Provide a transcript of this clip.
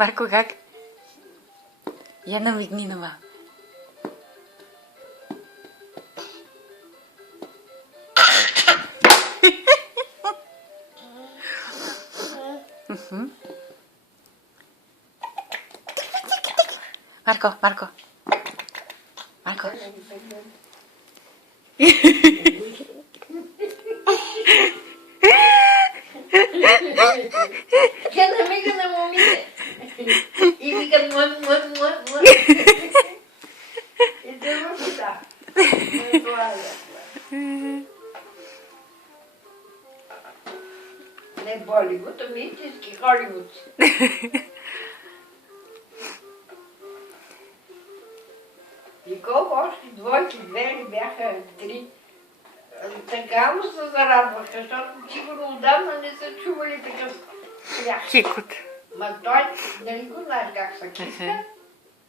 Марко, как? Я намигни на мама. Марко, Марко. Марко. Тя намига на момите. И вика мън. И дърва вода. Не Боливуд, ами истински Холивуд. И колко още двойки, две ли бяха, три. Така му се зарадваха, защото сигурно отдавна не са чували такъв смях. Кикот. Ма той, нали го знаеш как се киска?